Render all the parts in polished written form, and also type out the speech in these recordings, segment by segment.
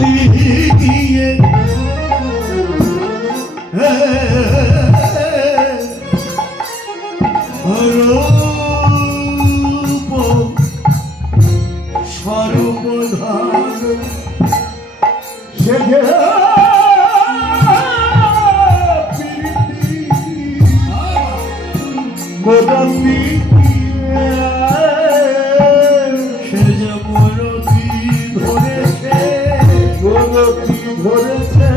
মরতি গিয়ে রূপ স্বরূপ ধার সে মরতি সে যে মরতি ধরেছে মরতি ধরেছে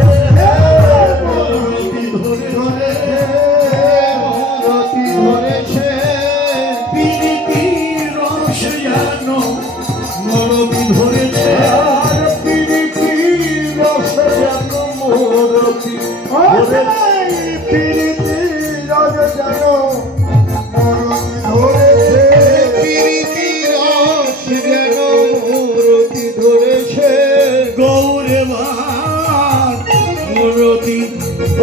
মরতি ধরেছে পিরিতি রস যেন মরতি ধরেছে আর পিরিতি রস যেন মরতি ধরেছে পিরিতি রস যেন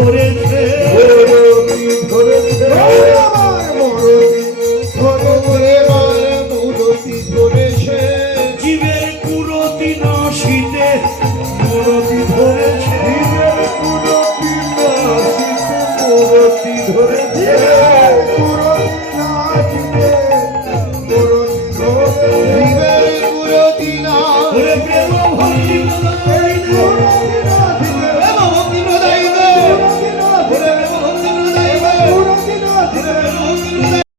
ওরে